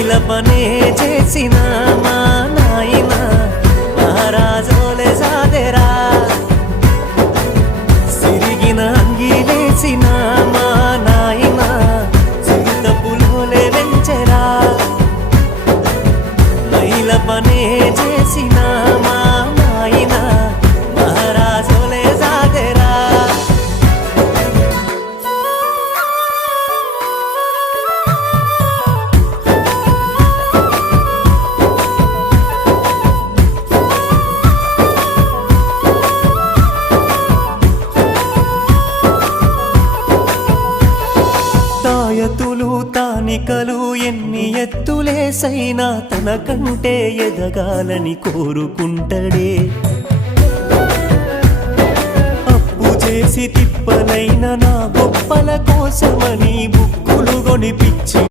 మైలపనే చేసిన మా నాయన మహారాజోలే సాదెరా సిరిగిన అంగిలేసిన మా నాయన చింత పులోలే వెంచెరా మైలపనే చేసిన మా నాయన మహారాజోలే సాదెరా తాయతులు తానికలు ఎన్ని ఎత్తులేసైనా తనకంటే ఎదగాలని కోరుకుంటడే అప్పు చేసి తిప్పలైన నా గొప్పల కోసమని బుక్కులు కొనిపించి